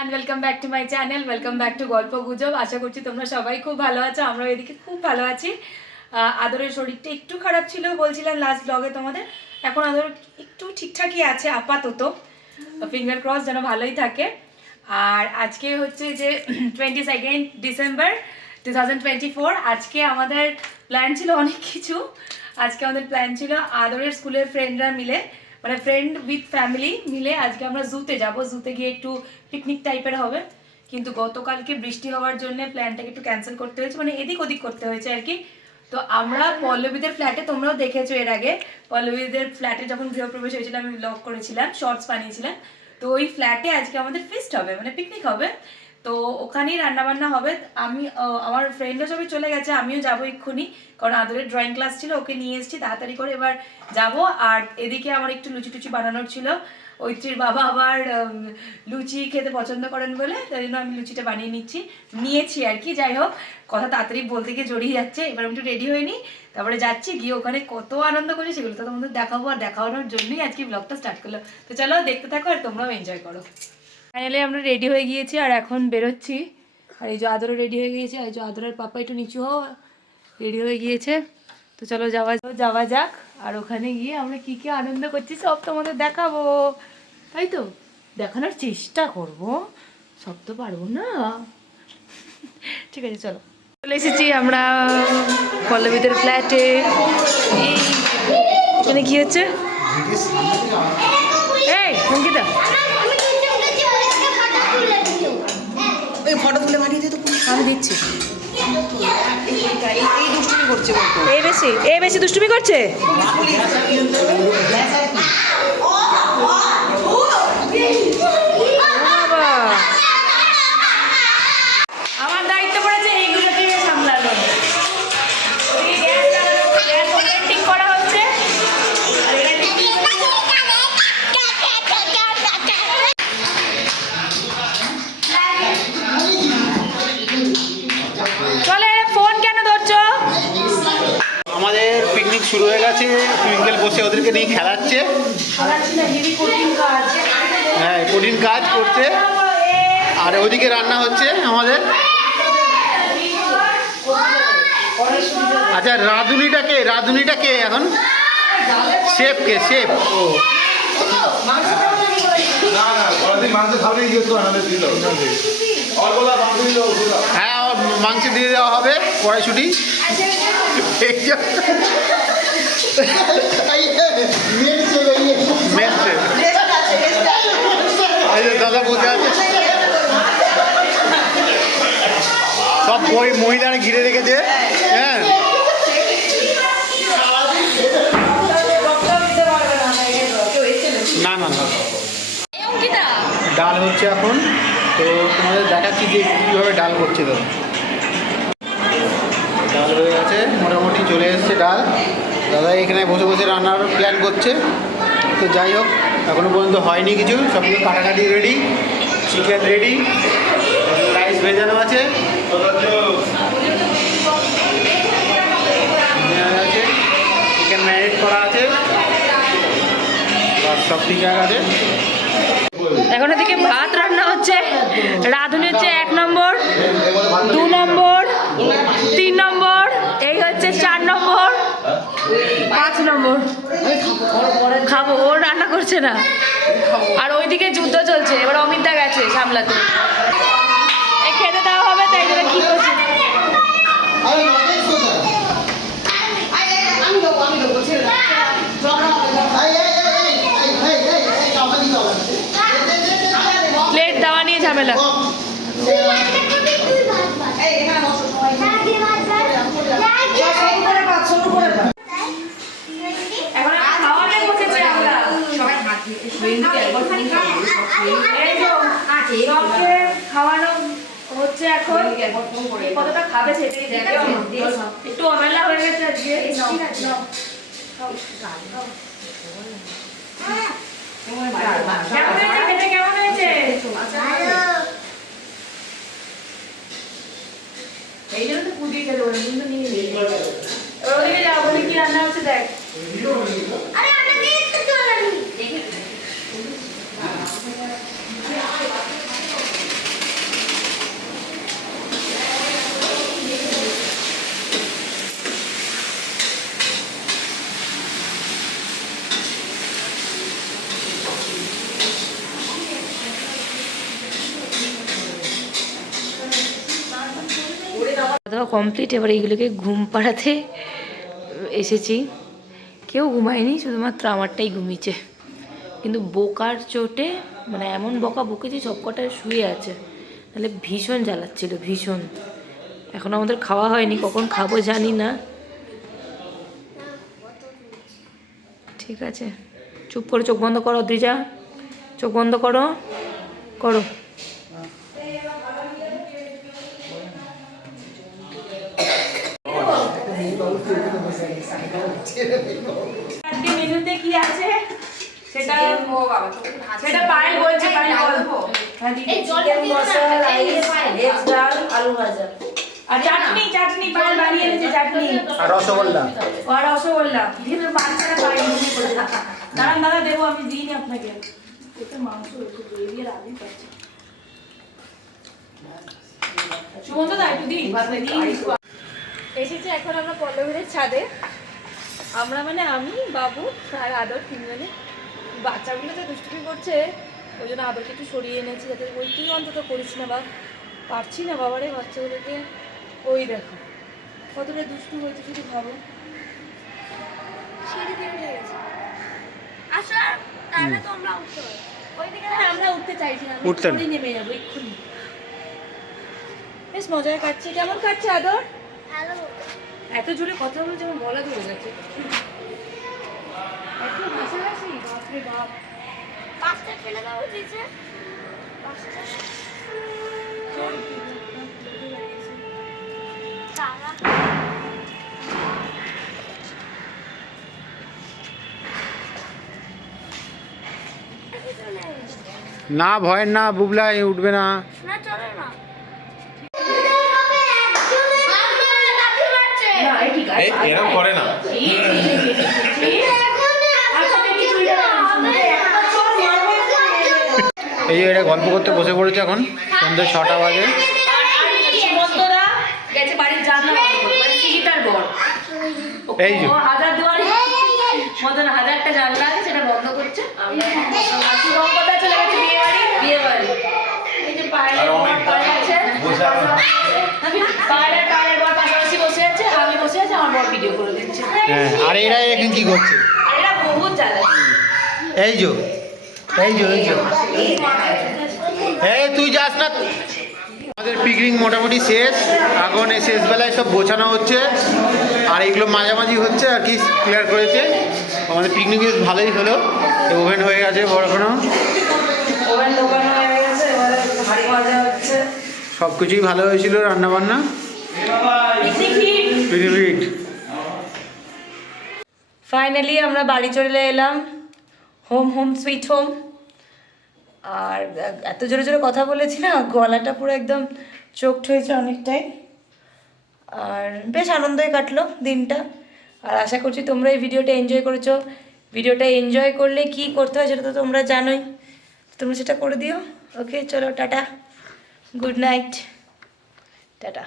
and welcome back to my channel. Welcome back to গল্প গুজব। আশা করছি তোমরা সবাই খুব ভালো আছো। আমরা এদিকে খুব ভালো আছি। আদরের শরীরটা একটু খারাপ ছিল বলছিলাম লাস্ট ব্লগে তোমাদের। এখন আদর একটু ঠিকঠাকই আছে আপাতত। ফিঙ্গার ক্রস যেন ভালোই থাকে। আর আজকে হচ্ছে যে 22 ডিসেম্বর 2024। আজকে আমাদের প্ল্যান ছিল অনেক কিছু। আজকে আমাদের প্ল্যান ছিল আদরের স্কুলের ফ্রেন্ডরা মিলে, মানে ফ্রেন্ড উইথ ফ্যামিলি মিলে আজকে আমরা জুতে যাব। জুতে গিয়ে একটু পিকনিক টাইপের হবে, কিন্তু গতকালকে বৃষ্টি হওয়ার জন্য প্ল্যানটাকে একটু ক্যান্সেল করতে হয়েছে, মানে এদিক ওদিক করতে হয়েছে আর কি। তো আমরা পল্লবীদের ফ্ল্যাটে, তোমরাও দেখেছো এর আগে পল্লবীদের ফ্ল্যাটে যখন গৃহপ্রবেশ হয়েছিল আমি ব্লগ করেছিলাম, শর্টস বানিয়েছিলাম। তো ওই ফ্ল্যাটে আজকে আমাদের ফিস্ট হবে, মানে পিকনিক হবে। তো ওখানেই রান্নাবান্না হবে। আমি আমার ফ্রেন্ডরা সবাই চলে গেছে, আমিও যাবো এক্ষুনি, কারণ আদরের ড্রয়িং ক্লাস ছিল, ওকে নিয়ে এসেছি তাড়াতাড়ি করে, এবার যাব। আর এদিকে আমার একটু লুচি টুচি বানানোর ছিল। ঐত্রীর বাবা আবার লুচি খেতে পছন্দ করেন বলে তাই জন্য আমি লুচিটা বানিয়ে নিয়েছি আর কি। যাই হোক, কথা তাড়াতাড়ি বলতে গিয়ে জড়িয়ে যাচ্ছে। এবার আমি একটু রেডি হয়ে নিই, তারপরে যাচ্ছি, গিয়ে ওখানে কত আনন্দ করি সেগুলো তো তোমাদের দেখাবো। আর দেখানোর জন্যই আজকে ব্লগটা স্টার্ট করলো। তো চলো দেখতে থাকো আর তোমরাও এনজয় করো। ফাইনালি আমরা রেডি হয়ে গিয়েছি আর এখন বেরোচ্ছি। আর এই যে আদরও রেডি হয়ে গিয়েছে, আর এই যে আদরের পাপা একটু নিচু হও, রেডি হয়ে গিয়েছে। তো চলো যাওয়া যাক। আর ওখানে গিয়ে আমরা কী কী আনন্দ করছি সব তোমাদের দেখাবো, তাই তো দেখানোর চেষ্টা করব, সব তো পারবো না। ঠিক আছে চলো, চলে এসেছি আমরা পল্লবীদের ফ্ল্যাটে। এখানে কি হচ্ছে? এই অঙ্কিতা ফটো তুলে পাঠিয়ে দিতে, আমি দিচ্ছি। এই দুষ্টুমি করছে, এই বেশি দুষ্টুমি করছে। আমার দায়িত্ব পড়েছে এইগুলোকে সামলানো। ঠিক করা হচ্ছে। চলে, ফোন কেন ধরছো? আমাদের পিকনিক শুরু হয়ে গেছে। টুইঙ্কেল বসে ওদেরকে নিয়ে খেলাচ্ছে। হ্যাঁ, কঠিন কাজ করছে। আর ওইদিকে রান্না হচ্ছে আমাদের। আচ্ছা, রাঁধুনিটা কে এখন? শেফ ও হ্যাঁ, মাংস দিয়ে দেওয়া হবে কড়াইশুঁটি। দাদা বসে আছে, সব বই মহিলারা ঘিরে রেখেছে। হ্যাঁ, না ডাল হচ্ছে এখন। তো তোমাদের দেখাচ্ছি যে কীভাবে ডাল করছে। তো ডাল হয়ে গেছে, মোটামুটি চলে এসছে ডাল। দাদা এখানে বসে বসে রান্নার প্ল্যান করছে। তো যাই হোক, এখনও পর্যন্ত হয়নি কিছু, সব কিছু কাটাকাটি রেডি, চিকেন রেডি, রাইস ভেজানো আছে, চিকেন ম্যারিনেট করা আছে, সব ঠিক আছে। এখন এদিকে ভাত রান্না হচ্ছে। রাঁধুনি হচ্ছে 1 নম্বর, 2 নম্বর, 3 নম্বর, এই হচ্ছে 4 নম্বর, 5 নম্বর। খাবো, ওর রান্না করছে না। আর ওইদিকে যুদ্ধ চলছে, এবার অমিতদা গেছে সামলাতে। এই খেতে দেওয়া হবে, তাই জন্য কি করছে? প্লেট দেওয়া নিয়ে ঝামেলা। এখন খাওয়াতে বসেছি আমরা। খাওয়ানো হচ্ছে এখন। কতটা খাবে সেটাই একটু অমেলা হয়ে গেছে আজকে। কেমন হয়েছে? এই জন্য তো পুজিয়ে খেতে বলে, কিন্তু নিয়ে ওদিকে যাও, ওদিকে কি রান্না হচ্ছে দেখ। খাওয়া কমপ্লিট। এবার এইগুলোকে ঘুম পাড়াতে এসেছি। কেউ ঘুমায়নি, শুধুমাত্র আমারটাই ঘুমিয়েছে, কিন্তু বোকার চোটে মানে এমন বকা বকেছে সবকটা শুয়ে আছে, তাহলে ভীষণ জ্বালাচ্ছিল ভীষণ। এখন আমাদের খাওয়া হয়নি, কখন খাবো জানি না। ঠিক আছে, চুপ করে চোখ বন্ধ করো অদ্রিজা, চোখ বন্ধ করো করো। আজকে মেনুতে কি আছে সেটা সেটা পায়েল বলছে, পায়েল বল। হ্যাঁ দিদি, চিকেন কষা, রাইস, ভেজ ডাল, আলু ভাজা আর চাটনি। চাটনি পায়েল বানিয়ে এনেছে, চাটনি আর রসগোল্লা। আর রসগোল্লা। ভিতরে বাচ্চারা পায়নি। দাঁড়ান দাদা, দেবো আমি, দিইনি আপনাকে। এটা মাংস একটু গ্রেভি আর আলু পাচ্ছে। সুমন্ত দা একটু দিন। এসেছি এখন আমরা পল্লবীর ছাদে। আমরা মানে আমি, বাবু আর আদর তিনজনে। বাচ্চাগুলো তো দুষ্টুমি করছে, ওই জন্য আদরকে একটু সরিয়ে এনেছি, যাতে ওই তুই অন্তত করিস না বা পারছি না বাবারে বাচ্চাগুলোকে। ওই দেখো কতটা দুষ্টু হয়েছে, শুধু ভাবো। আমরা উঠতে চাইছি না, নেমে যাবো এক্ষুনি। বেশ মজায় কাটছে। কেমন কাটছে আদর? এত জোরে কথা বলছে আমার গলা ধরে গেছে। এত হাসাহাসি, বাপরে বাপ। পাঁচটা ফেলে দাও দিয়েছে। না ভয় না, বুবলা উঠবে না। এরকম করে না। এই যে এটা গল্প করতে বসে পড়েছে, এখন সন্ধ্যে 6টা বাজে। সুমন্তরা গেছে বাড়ির জানলা বন্ধ করতে, মানে সিজিটার বর। এই যে ও হাজার দুয়ারি মতন 1000টা জানলা আছে, সেটা বন্ধ করছে। শুভঙ্করদা চলে গেছে বিয়ে বাড়ি। বিয়ে বাড়ি এই যে পায়েলের বর পড়ে আছে, পায়েলের বর পাশাপাশি বসে আছে, আমি বসে আছি, আমার বর ভিডিও করে দিচ্ছে। হ্যাঁ, আর এরা এখন কি করছে? আর এরা বহুত জ্বালা। এই যে এই যে এই যে এই তুই যাস না। আমাদের পিকনিক মোটামুটি শেষ। এখন এই শেষ বেলায় সব গোছানো হচ্ছে, আর এগুলো মাঝামাঝি হচ্ছে আর কি, ক্লিয়ার করেছে। আমাদের পিকনিক বেশ ভালোই হলো। ওভেন হয়ে গেছে বড় কোনো, ওভেন দোকান হয়ে গেছে, এবারে ভারী মজা হচ্ছে। সব কিছুই ভালো হয়েছিল, রান্নাবান্না পিকনিক। ফাইনালি আমরা বাড়ি চলে এলাম। Home sweet home. আর এত জোরে জোরে কথা বলেছি না, গলাটা পুরো একদম চোখড হয়েছে অনেকটাই। আর বেশ আনন্দই কাটলো দিনটা। আর আশা করছি তোমরা এই ভিডিওটা এনজয় করেছো। ভিডিওটা এনজয় করলে কি করতে হয় সেটা তো তোমরা জানোই, তোমরা সেটা করে দিও। ওকে চলো, টাটা, গুড নাইট, টাটা।